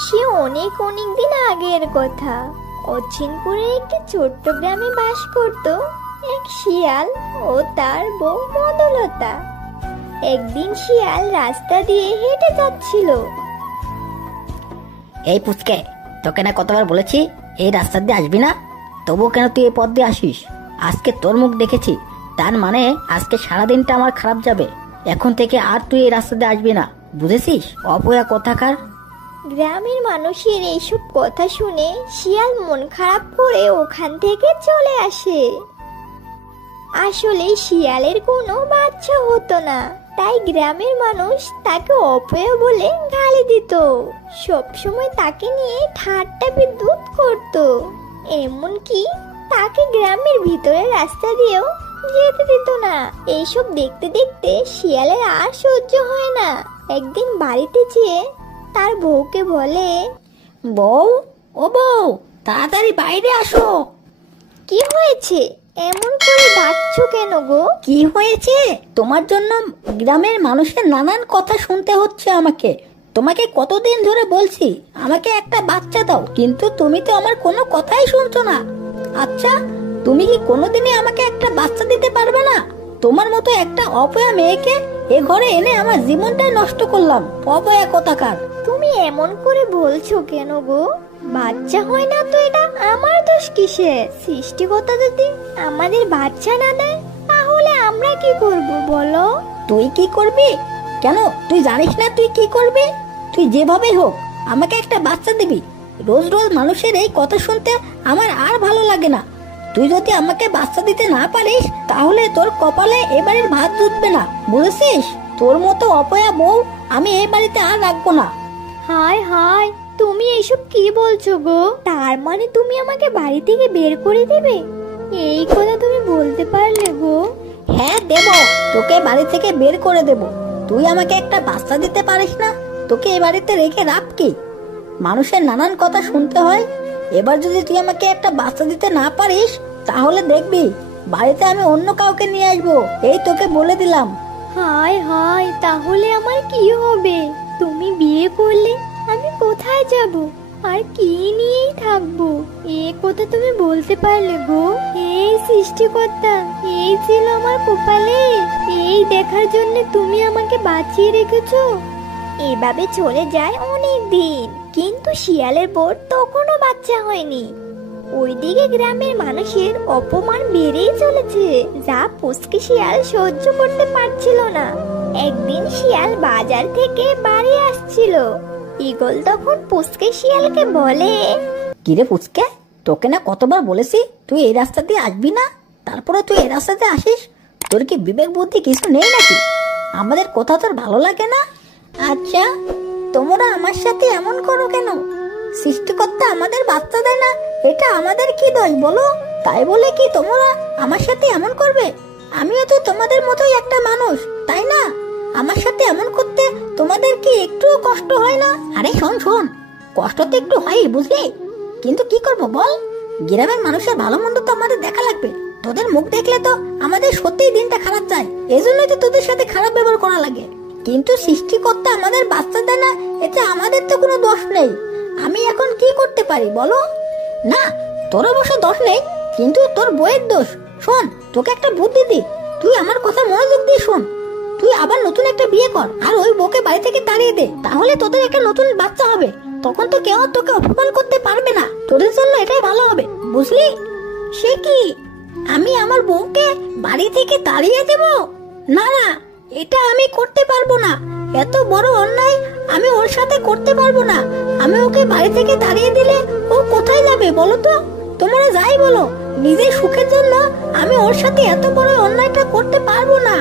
সে অনেক অনেক দিন আগের কথা। অচিনপুরের একটি ছোট্ট গ্রামে বাস করত এক শিয়াল ও তার বউ মধুলতা। একদিন শিয়াল রাস্তা দিয়ে হেঁটে যাচ্ছিল। এই পুচকে, তোকে না কতবার বলেছি এই রাস্তা দিয়ে আসবি না, তবুও কেন তুই এই পথ দিয়ে আসিস? আজকে তোর মুখ দেখেছি, তার মানে আজকে সারাদিনটা আমার খারাপ যাবে। এখন থেকে আর তুই এই রাস্তা দিয়ে আসবি না, বুঝেছিস? অপয়া কোথাকার। গ্রামের মানুষের এইসব কথা শুনে শিয়াল মন খারাপ করে ওখান থেকে চলে আসে। আসলে শিয়ালের কোনো বাচ্চা হতো না, তাই গ্রামের মানুষ তাকে অপয়া বলে গালি দিত। সবসময় তাকে নিয়ে ঠাট্টা বিদ্রুপ করত, এমনকি তাকে গ্রামের ভিতরে রাস্তা দিয়েও যেতে দিত না। এইসব দেখতে দেখতে শিয়ালের আর সহ্য হয় না। একদিন বাড়িতে যেয়ে তার বউকে বলে, বউ, ও বউ, তাড়াতাড়ি বাইরে আসো। কি হয়েছে? এমন করে ডাকছো কেন গো? কি হয়েছে? তোমার জন্য গ্রামের মানুষের নানান কথা শুনতে হচ্ছে আমাকে। তোমাকে কতদিন ধরে বলছি আমাকে একটা বাচ্চা দাও, কিন্তু তুমি তো আমার কোনো কথাই শুনছো না। আচ্ছা, তুমি কি কোনোদিনই আমাকে একটা বাচ্চা দিতে পারবে না? তোমার মতো একটা অপয়া মেয়েকে এ ঘরে এনে আমার জীবনটাই নষ্ট করলাম। অপয়া কোথাকার। তুমি এমন করে বলছো কেন গো? বাচ্চা হয় না তো এটা আমার দোষ কিসের? সৃষ্টিকর্তা যদি আমাদের বাচ্চা না দেয় তাহলে আমরা কি করব বলো? তুই কি করবি? কেন, তুই জানিস না তুই কি করবি? তুই যেভাবে হোক আমাকে একটা বাচ্চা দিবি। রোজ রোজ মানুষের এই কথা শুনতে আমার আর ভালো লাগে না। তুই যদি আমাকে বাচ্চা দিতে না পারিস তাহলে তোর কপালে এবারের ভাত জুটবে না, বুঝেছিস? তোর মতো অপয়া বউ আমি এই বাড়িতে আর রাখবো না। হায় হায়, তুমি এইসব কি বলছো গো? তার মানে তুমি আমাকে বাড়ি থেকে বের করে দেবে? এই কথা তুমি বলতে পারলে গো? হ্যাঁ দেব, তোকে বাড়ি থেকে বের করে দেব। তুই আমাকে একটা বাচ্চা দিতে পারিস না, তোকে এই বাড়িতে রেখে লাভ কি? মানুষের নানান কথা শুনতে হয়। এবার যদি তুই আমাকে একটা বাচ্চা দিতে না পারিস তাহলে দেখবি বাড়িতে আমি অন্য কাউকে নিয়ে আসবো, এই তোকে বলে দিলাম। হায় হায়, তাহলে আমার কি হবে? তুমি বিয়ে করলে আমি কোথায় যাব আর কি নিয়েই থাকবো? এ কথা তুমি বলতে পারলে গো? এই সৃষ্টিকর্তা, এই ছিল আমার কপালে। এই দেখার জন্য তুমি আমাকে বাঁচিয়ে রেখেছো। এভাবে চলে যায় অনেক দিন, কিন্তু শিয়ালের বোর তখনও বাচ্চা হয়নি। ওইদিকে গ্রামের মানুষের অপমান বেড়েই চলেছে, যা পুচকে শিয়াল সহ্য করতে পারছিল না। একদিন শিয়াল বাজার থেকে বাড়ি আসছিল। ঈগল তখন পুচকে শিয়ালকে বলে, কিরে পুচকে, তোকে না কতবার বলেছি তুই এই রাস্তা দিয়ে আসবি না, তারপরে তুই এই রাস্তা দিয়ে আসিস? তোর কি বিবেক বুদ্ধি কিছু নেই নাকি? আমাদের কথা তোর ভালো লাগে না? আচ্ছা, তোমরা আমার সাথে এমন করো কেন? সৃষ্টিকর্তা আমাদের বাচ্চা দেয় না, এটা আমাদের কি দোষ বলো? তাই বলে কি তোমরা আমার সাথে এমন করবে? আমিও তো তোমাদের মতোই একটা মানুষ, তাই না? আমার সাথে এমন করতে তোমাদের কি একটুও কষ্ট হয় না? আরে শোন শোন, কষ্ট তো একটু হয় বুঝলি, কিন্তু কি করবো বল? গ্রামের মানুষের ভালো মন্দ তো আমাদের দেখা লাগবে। তোদের মুখ দেখলে তো আমাদের সত্যিই দিনটা খারাপ যায়, এজন্যই তো তোদের সাথে খারাপ ব্যবহার করা লাগে। কিন্তু সৃষ্টিকর্তা আমাদের বাচ্চা দেয় না, এতে আমাদের তো কোনো দোষ নেই। আমি এখন কি করতে পারি বলো? না, তোর অবশ্য দোষ নেই, কিন্তু তোর বইয়ের দোষ। শোন, তোকে একটা বুদ্ধি দি, তুই আমার কথা মনোযোগ দিয়ে শোন। তুই আবার নতুন একটা বিয়ে কর আর ওই বউকে বাড়ি থেকে তাড়িয়ে দে, তাহলে তোদের একটা নতুন বাচ্চা হবে। তখন তো কেউ তোকে অপমান করতে পারবে না, তোদের জন্য এটাই ভালো হবে, বুঝলি? সে কি, আমি আমার বউকে বাড়ি থেকে তাড়িয়ে দেব? না না, এটা আমি করতে পারবো না। এত বড় অন্যায় আমি ওর সাথে করতে পারবো না। আমি ওকে বাড়ি থেকে তাড়িয়ে দিলে ও কোথায় যাবে বলো তো? তোমরা যাই বলো, নিজের সুখের জন্য আমি ওর সাথে এত বড় অন্যায়টা করতে পারবো না।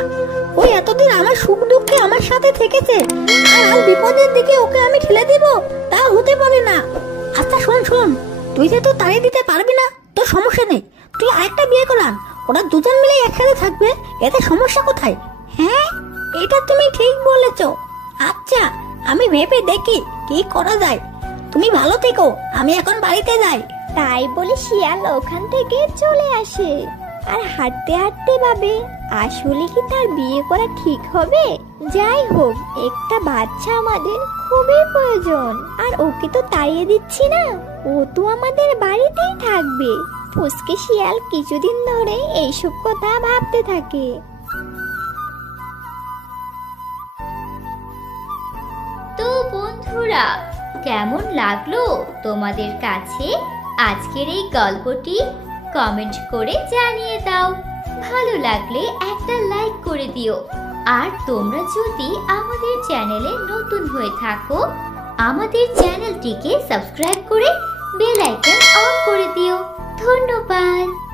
ওই এতদিন আমার সুখ দুঃখে আমার সাথে থেকেছে, আর বিপদের দিকে ওকে আমি ঠেলে দিব? তা হতে পারে না। আচ্ছা শোন শোন, তুই যেহেতু তাড়িয়ে দিতে পারবি না, তোর সমস্যা নেই, তুই আরেকটা বিয়ে করান, ওরা দুজন মিলে একসাথে থাকবে, এতে সমস্যা কোথায়? হ্যাঁ, এটা তুমি ঠিক বলেছো। আচ্ছা, আমি ভেবে দেখি কি করা যায়। তুমি ভালো থেকো, আমি এখন বাড়িতে যাই। তাই বলে শিয়াল ওখান থেকে চলে আসে। আর হাঁটতে হাঁটতে ভাবে, আসলে কি তার বিয়ে করা ঠিক হবে? যাই হোক, একটা বাচ্চা আমাদের খুবই প্রয়োজন, আর ওকে তো তাড়িয়ে দিচ্ছি না, ও তো আমাদের বাড়িতেই থাকবে। ফুসকে শিয়াল কিছুদিন ধরে এইসব কথা ভাবতে থাকে। তো বন্ধুরা, কেমন লাগলো তোমাদের কাছে আজকের এই গল্পটি? কমেন্ট করে জানিয়ে দাও। ভালো লাগলে একটা লাইক করে দিও। আর তোমরা যদি আমাদের চ্যানেলে নতুন হয়ে থাকো, আমাদের চ্যানেলটিকে সাবস্ক্রাইব করে বেল আইকন অন করে দিও। ধন্যবাদ।